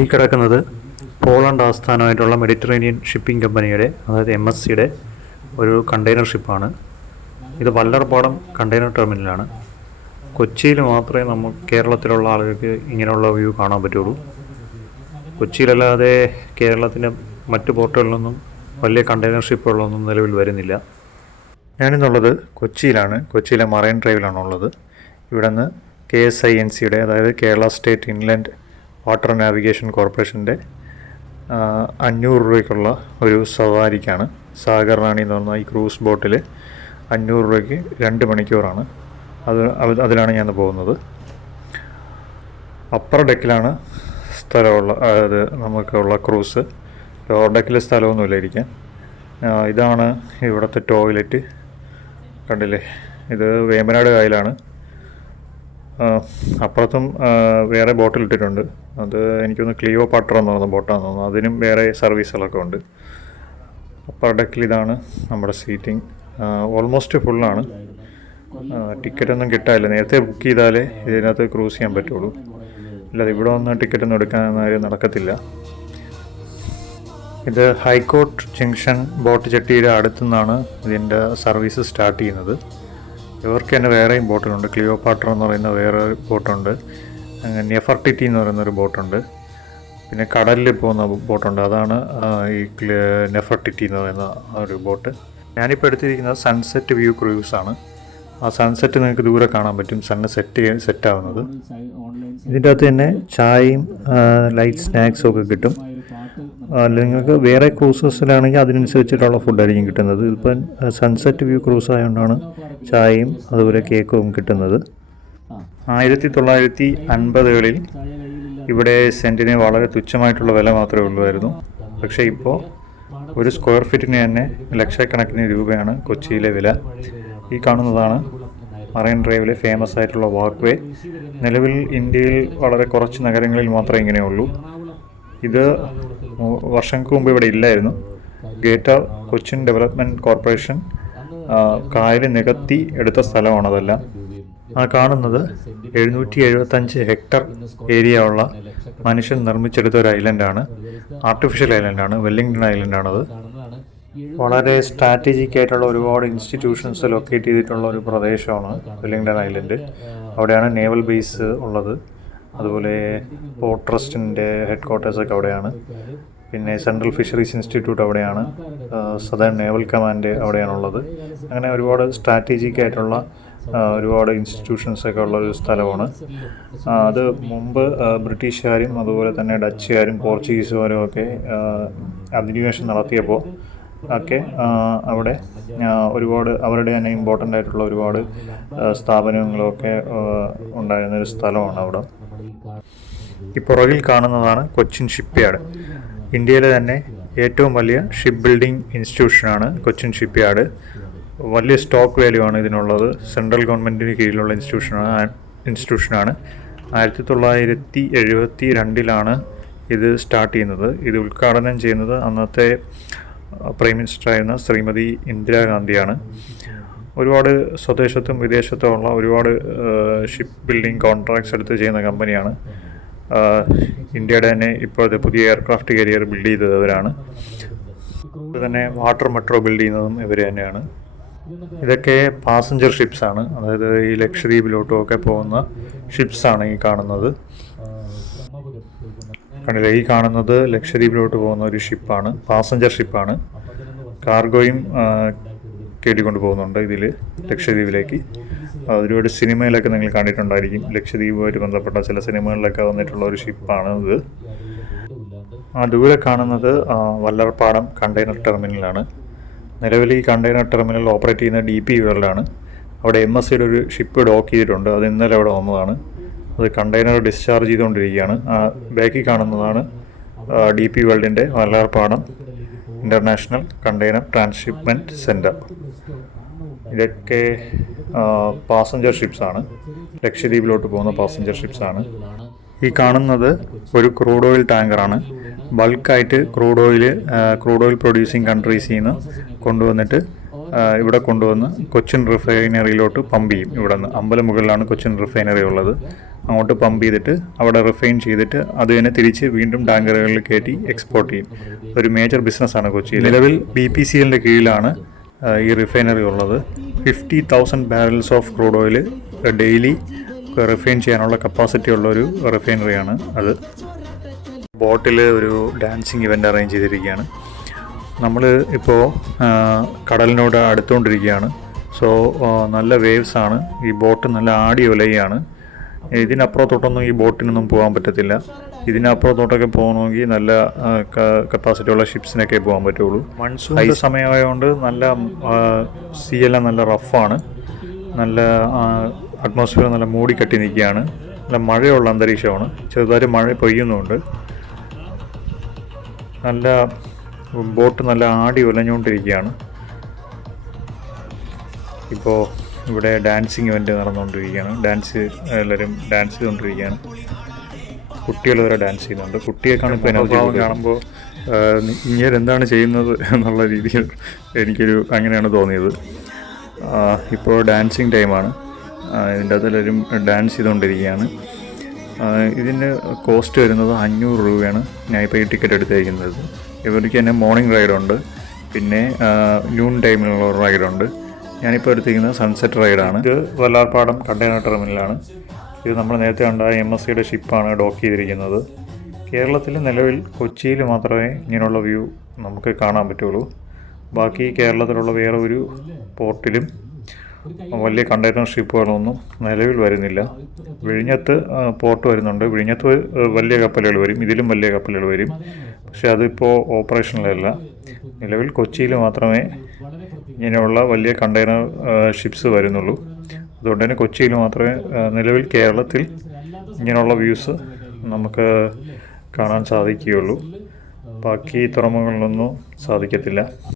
ഈ കിടക്കുന്നത് Poland ആസ്ഥാനമായിട്ടുള്ള Mediterranean shipping കമ്പനിയുടെ അതായത് എം എസ് സിയുടെ ഒരു കണ്ടെയ്നർ ഷിപ്പാണ്. ഇത് വല്ലർപാടം കണ്ടെയ്നർ ടെർമിനലാണ്. കൊച്ചിയിൽ മാത്രമേ നമുക്ക് കേരളത്തിലുള്ള ആളുകൾക്ക് ഇങ്ങനെയുള്ള വ്യൂ കാണാൻ പറ്റുള്ളൂ. കൊച്ചിയിലല്ലാതെ കേരളത്തിന്റെ മറ്റു പോർട്ടുകളിലൊന്നും വലിയ കണ്ടെയ്നർ ഷിപ്പുകളൊന്നും നിലവിൽ വരുന്നില്ല. ഞാനിന്നുള്ളത് കൊച്ചിയിലാണ്. കൊച്ചിയിലെ മറൈൻ ഡ്രൈവിലാണുള്ളത്. ഇവിടെ നിന്ന് കെ എസ് ഐ എൻ സിയുടെ അതായത് Kerala state inland water navigation കോർപ്പറേഷന്റെ അഞ്ഞൂറ് രൂപയ്ക്കുള്ള ഒരു സവാരിക്കാണ്. സാഗർ റാണി എന്ന് പറഞ്ഞ ഈ ക്രൂസ് ബോട്ടിൽ അഞ്ഞൂറ് രൂപയ്ക്ക് രണ്ട് മണിക്കൂറാണ്. അത് അത് അതിലാണ് ഞാൻ പോകുന്നത്. അപ്പർ ഡെക്കിലാണ് സ്ഥലമുള്ള അതായത് നമുക്കുള്ള ക്രൂസ്. ലോവർ ഡെക്കിൽ സ്ഥലമൊന്നുമില്ല ഇരിക്കാൻ. ഇതാണ് ഇവിടുത്തെ ടോയ്ലറ്റ്. കണ്ടില്ലേ? ഇത് വേമ്പനാട് കായലാണ്. അപ്പുറത്തും വേറെ ബോട്ടിൽ ഇട്ടിട്ടുണ്ട്. അത് എനിക്കൊന്ന് ക്ലിയോ പട്ടർ എന്ന് പറയുന്ന ബോട്ടാന്ന് തോന്നുന്നു. അതിനും വേറെ സർവീസുകളൊക്കെ ഉണ്ട്. അപ്പർ ഡെക്കിൽ ഇതാണ് നമ്മുടെ സീറ്റിംഗ് ഓൾമോസ്റ്റ് ഫുള്ളാണ് ടിക്കറ്റ് ഒന്നും കിട്ടാനില്ല. നേരത്തെ ബുക്ക് ചെയ്താലേ ഇതിനകത്ത് ക്രൂസ് ചെയ്യാൻ പറ്റുള്ളൂ. അല്ലാതെ ഇവിടെ വന്ന് ടിക്കറ്റ് ഒന്നും എടുക്കാൻ കാര്യം നടക്കത്തില്ല. ഇത് ഹൈക്കോർട്ട് ജംഗ്ഷൻ ബോട്ട് ചെട്ടിയുടെ അടുത്തു നിന്നാണ് ഇതിന്റെ സർവീസ് സ്റ്റാർട്ട് ചെയ്യുന്നത്. ഇവർക്ക് തന്നെ വേറെയും ബോട്ടുകളുണ്ട് ക്ലിയോപാട്ര എന്ന് പറയുന്ന വേറെ ബോട്ടുണ്ട് നെഫർട്ടിറ്റി എന്ന് പറയുന്നൊരു ബോട്ടുണ്ട്. പിന്നെ കടലിൽ പോകുന്ന ബോട്ടുണ്ട്. അതാണ് ഈ നെഫർട്ടിറ്റി എന്ന് പറയുന്ന ഒരു ബോട്ട്. ഞാനിപ്പോൾ എടുത്തിരിക്കുന്നത് സൺസെറ്റ് വ്യൂ ക്രൂസ് ആണ്. ആ സൺസെറ്റ് നിങ്ങൾക്ക് ദൂരെ കാണാൻ പറ്റും. സണ്ണ് സെറ്റ് സെറ്റ് ആവുന്നത്. ഇതിന്റെ അകത്ത് തന്നെ ചായയും ലൈറ്റ് സ്നാക്സും ഒക്കെ കിട്ടും. അല്ല നിങ്ങൾക്ക് വേറെ ക്രൂസസിലാണെങ്കിൽ അതിനനുസരിച്ചിട്ടുള്ള ഫുഡായിരിക്കും കിട്ടുന്നത്. ഇപ്പം സൺസെറ്റ് വ്യൂ ക്രൂസ് ആയതുകൊണ്ടാണ് ചായയും അതുപോലെ കേക്കും കിട്ടുന്നത്. ആയിരത്തി തൊള്ളായിരത്തി അൻപതുകളിൽ ഇവിടെ സെന്റിന് വളരെ തുച്ഛമായിട്ടുള്ള വില മാത്രമേ ഉള്ളുമായിരുന്നു പക്ഷേ ഇപ്പോൾ ഒരു സ്ക്വയർ ഫീറ്റിന് തന്നെ ലക്ഷക്കണക്കിന് രൂപയാണ് കൊച്ചിയിലെ വില. ഈ കാണുന്നതാണ് മറൈൻ ഡ്രൈവിലെ ഫേമസ് ആയിട്ടുള്ള വാക്ക് വേ നിലവിൽ ഇന്ത്യയിൽ വളരെ കുറച്ച് നഗരങ്ങളിൽ മാത്രമേ ഇങ്ങനെയുള്ളൂ ഇത് വർഷങ്ങൾക്ക് മുമ്പ് ഇവിടെ ഇല്ലായിരുന്നു. ഗേറ്റർ കൊച്ചിൻ ഡെവലപ്മെന്റ് കോർപ്പറേഷൻ കായൽ നികത്തി എടുത്ത സ്ഥലമാണ് അതെല്ലാം ആ കാണുന്നത് എഴുന്നൂറ്റി എഴുപത്തഞ്ച് ഹെക്ടർ ഏരിയ ഉള്ള മനുഷ്യൻ നിർമ്മിച്ചെടുത്ത ഒരു ഐലൻഡാണ്. Artificial ഐലൻഡാണ് Wellington ഐലൻഡാണത്. വളരെ സ്ട്രാറ്റജിക് ആയിട്ടുള്ള ഒരുപാട് ഇൻസ്റ്റിറ്റ്യൂഷൻസ് ലൊക്കേറ്റ് ചെയ്തിട്ടുള്ള ഒരു പ്രദേശമാണ് വെല്ലിംഗ്ടൺ ഐലൻഡ് അവിടെയാണ് നേവൽ ബേസ് ഉള്ളത്. അതുപോലെ പോർട്ട് ട്രസ്റ്റിന്റെ ഹെഡ് ക്വാർട്ടേഴ്സൊക്കെ അവിടെയാണ്. പിന്നെ സെൻട്രൽ ഫിഷറീസ് ഇൻസ്റ്റിറ്റ്യൂട്ട് അവിടെയാണ്. സദേൺ നേവൽ കമാൻഡ് അവിടെയാണുള്ളത്. അങ്ങനെ ഒരുപാട് സ്ട്രാറ്റജിക് ആയിട്ടുള്ള ഒരുപാട് ഇൻസ്റ്റിറ്റ്യൂഷൻസ് ഒക്കെ ഉള്ള ഒരു സ്ഥലമാണ്. അത് മുമ്പ് ബ്രിട്ടീഷുകാരും അതുപോലെ തന്നെ ഡച്ചുകാരും പോർച്ചുഗീസുകാരും ഒക്കെ അധിനിവേശം നടത്തിയപ്പോൾ ഒക്കെ അവിടെ ഒരുപാട് അവരുടെ തന്നെ ഇമ്പോർട്ടന്റ് ആയിട്ടുള്ള ഒരുപാട് സ്ഥാപനങ്ങളൊക്കെ ഉണ്ടായിരുന്നൊരു സ്ഥലമാണ് അവിടെ. ഈ പുറകിൽ കാണുന്നതാണ് കൊച്ചിൻ ഷിപ്പ്യാർഡ് ഇന്ത്യയിലെ തന്നെ ഏറ്റവും വലിയ ഷിപ്പ് ബിൽഡിംഗ് ഇൻസ്റ്റിറ്റ്യൂഷനാണ് കൊച്ചിൻ ഷിപ്പ്യാർഡ് വലിയ സ്റ്റോക്ക് വാല്യൂ ആണ് ഇതിനുള്ളത്. സെൻട്രൽ ഗവൺമെന്റിന് കീഴിലുള്ള ഇൻസ്റ്റിറ്റ്യൂഷനാണ് ഇൻസ്റ്റിറ്റ്യൂഷനാണ് ആയിരത്തി തൊള്ളായിരത്തി എഴുപത്തി രണ്ടിലാണ് ഇത് സ്റ്റാർട്ട് ചെയ്യുന്നത്. ഇത് ഉദ്ഘാടനം ചെയ്യുന്നത് അന്നത്തെ പ്രൈം മിനിസ്റ്റർ ആയിരുന്ന ശ്രീമതി ഇന്ദിരാഗാന്ധിയാണ് ഒരുപാട് സ്വദേശത്തും വിദേശത്തും ഉള്ള ഒരുപാട് ഷിപ്പ് ബിൽഡിംഗ് കോൺട്രാക്ട്സ് എടുത്ത് ചെയ്യുന്ന കമ്പനിയാണ്. ഇന്ത്യയുടെ തന്നെ ഇപ്പോഴത്തെ പുതിയ എയർക്രാഫ്റ്റ് കരിയർ ബിൽഡ് ചെയ്തവരാണ് അതുപോലെ തന്നെ വാട്ടർ മെട്രോ ബിൽഡ് ചെയ്യുന്നതും ഇവർ തന്നെയാണ്. ഇതൊക്കെ പാസഞ്ചർ ഷിപ്സാണ് അതായത് ഈ ലക്ഷദ്വീപിലോട്ടും ഒക്കെ പോകുന്ന ഷിപ്സാണ് ഈ കാണുന്നത്. കണ്ടില്ല? ഈ കാണുന്നത് ലക്ഷദ്വീപിലോട്ട് പോകുന്ന ഒരു ഷിപ്പാണ് പാസഞ്ചർ ഷിപ്പാണ് കാർഗോയും കയറ്റിക്കൊണ്ട് പോകുന്നുണ്ട് ഇതിൽ ലക്ഷദ്വീപിലേക്ക്. ഒരുപാട് സിനിമയിലൊക്കെ നിങ്ങൾ കണ്ടിട്ടുണ്ടായിരിക്കും. ലക്ഷദ്വീപുമായിട്ട് ബന്ധപ്പെട്ട ചില സിനിമകളിലൊക്കെ വന്നിട്ടുള്ള ഒരു ഷിപ്പാണ് ഇത് ആ ദൂരെ കാണുന്നത് വല്ലർപ്പാടം കണ്ടെയ്നർ ടെർമിനലാണ് നിലവിൽ ഈ കണ്ടെയ്നർ ടെർമിനൽ ഓപ്പറേറ്റ് ചെയ്യുന്ന ഡി പി വേൾഡാണ് അവിടെ എം എസ് സിയുടെ ഒരു ഷിപ്പ് ഡോക്ക് ചെയ്തിട്ടുണ്ട്. അത് ഇന്നലെ അവിടെ വന്നതാണ്. അത് കണ്ടെയ്നർ ഡിസ്ചാർജ് ചെയ്തുകൊണ്ടിരിക്കുകയാണ്. ആ ബാക്കിൽ കാണുന്നതാണ് D P വേൾഡിന്റെ Vallarpadam international container transshipment centre ഇതൊക്കെ പാസഞ്ചർ ഷിപ്സാണ്. ലക്ഷദ്വീപിലോട്ട് പോകുന്ന പാസഞ്ചർ ഷിപ്സാണ്. ഈ കാണുന്നത് ഒരു ക്രൂഡ് ഓയിൽ ടാങ്കറാണ്. ബൾക്കായിട്ട് crude oil crude oil producing കൺട്രീസിൽ നിന്ന് കൊണ്ടുവന്നിട്ട് ഇവിടെ കൊണ്ടുവന്ന് കൊച്ചിൻ റിഫൈനറിയിലോട്ട് പമ്പ് ചെയ്യും. ഇവിടെ നിന്ന് അമ്പലമുകളിലാണ് കൊച്ചിൻ റിഫൈനറി ഉള്ളത്. അങ്ങോട്ട് പമ്പ് ചെയ്തിട്ട് അവിടെ റിഫൈൻ ചെയ്തിട്ട് അത് തന്നെ തിരിച്ച് വീണ്ടും ടാങ്കറുകളിൽ കയറ്റി എക്സ്പോർട്ട് ചെയ്യും. ഒരു മേജർ ബിസിനസ്സാണ് കൊച്ചിയിൽ നിലവിൽ ബി പി സി എല്ലിന്റെ കീഴിലാണ് ഈ റിഫൈനറി ഉള്ളത്. Fifty thousand barrels of crude oil daily refine ചെയ്യാനുള്ള കപ്പാസിറ്റി ഉള്ള ഒരു റിഫൈനറിയാണ് അത്. ബോട്ടിൽ ഒരു ഡാൻസിങ് ഇവന്റ് അറേഞ്ച് ചെയ്തിരിക്കുകയാണ്. നമ്മൾ ഇപ്പോൾ കടലിനോട് അടുത്തുകൊണ്ടിരിക്കുകയാണ്. സോ നല്ല വേവ്സ് ആണ്. ഈ ബോട്ട് നല്ല ആടി ഒലയാണ് ഇതിനപ്പുറത്തോട്ടൊന്നും ഈ ബോട്ടിനൊന്നും പോകാൻ പറ്റത്തില്ല. ഇതിനപ്പുറത്തോട്ടൊക്കെ പോകണമെങ്കിൽ നല്ല കപ്പാസിറ്റി ഉള്ള ഷിപ്സിനൊക്കെ പോകാൻ പറ്റുള്ളൂ. മൺസൂൺ സമയമായതുകൊണ്ട് നല്ല സീ എല്ലാം നല്ല റഫാണ് നല്ല അറ്റ്മോസ്ഫിയർ നല്ല മൂടി കെട്ടി നിൽക്കുകയാണ്. നല്ല മഴയുള്ള അന്തരീക്ഷമാണ്. ചെറുതായി മഴ പെയ്യുന്നുണ്ട്. നല്ല ബോട്ട് നല്ല ആടി ഉലഞ്ഞുകൊണ്ടിരിക്കുകയാണ് ഇപ്പോൾ ഇവിടെ ഡാൻസിങ് ഇവന്റ് നടന്നുകൊണ്ടിരിക്കുകയാണ്. ഡാൻസ് എല്ലാവരും ഡാൻസ് ചെയ്തുകൊണ്ടിരിക്കുകയാണ്. കുട്ടികൾ വരെ ഡാൻസ് ചെയ്യുന്നുണ്ട്. കുട്ടിയൊക്കെയാണ് ഇപ്പോൾ എനർജി കാണുമ്പോൾ ഇങ്ങനെ എന്താണ് ചെയ്യുന്നത് എന്നുള്ള രീതിയിൽ എനിക്കൊരു അങ്ങനെയാണ് തോന്നിയത്. ഇപ്പോൾ ഡാൻസിങ് ടൈമാണ്. ഇതിന്റെ അകത്ത് എല്ലാവരും ഡാൻസ് ചെയ്തുകൊണ്ടിരിക്കുകയാണ്. ഇതിന്റെ ഇതിന് കോസ്റ്റ് വരുന്നത് അഞ്ഞൂറ് രൂപയാണ്. ഞാൻ ഇപ്പോൾ ഈ ടിക്കറ്റ് എടുത്തേക്കുന്നത് ഇവർക്ക് തന്നെ മോർണിംഗ് റൈഡുണ്ട് പിന്നെ ന്യൂൺ ടൈമിലുള്ള റൈഡുണ്ട് ഞാനിപ്പോൾ എടുത്തിരിക്കുന്നത് സൺസെറ്റ് റൈഡാണ് ഇത് വല്ലാർപ്പാടം കണ്ടെയ്നർ ടെർമിനലാണ് ഇത് നമ്മൾ നേരത്തെ കണ്ട എം എസ് സിയുടെ ഷിപ്പാണ് ഡോക്ക് ചെയ്തിരിക്കുന്നത്. കേരളത്തിൽ നിലവിൽ കൊച്ചിയിൽ മാത്രമേ ഇങ്ങനെയുള്ള വ്യൂ നമുക്ക് കാണാൻ പറ്റുള്ളൂ. ബാക്കി കേരളത്തിലുള്ള വേറെ ഒരു പോർട്ടിലും വലിയ കണ്ടെയ്നർ ഷിപ്പുകളൊന്നും നിലവിൽ വരുന്നില്ല. വിഴിഞ്ഞത്ത് പോർട്ട് വരുന്നുണ്ട്. വിഴിഞ്ഞത്ത് വലിയ കപ്പലുകൾ വരും. ഇതിലും വലിയ കപ്പലുകൾ വരും. പക്ഷേ അതിപ്പോൾ ഓപ്പറേഷനിലല്ല. നിലവിൽ കൊച്ചിയിൽ മാത്രമേ ഇങ്ങനെയുള്ള വലിയ കണ്ടെയ്നർ ഷിപ്സ് വരുന്നുള്ളൂ. അതുകൊണ്ട് തന്നെ കൊച്ചിയിൽ മാത്രമേ നിലവിൽ കേരളത്തിൽ ഇങ്ങനെയുള്ള വ്യൂസ് നമുക്ക് കാണാൻ സാധിക്കുകയുള്ളൂ. ബാക്കി തുറമുഖങ്ങളിലൊന്നും സാധിക്കത്തില്ല.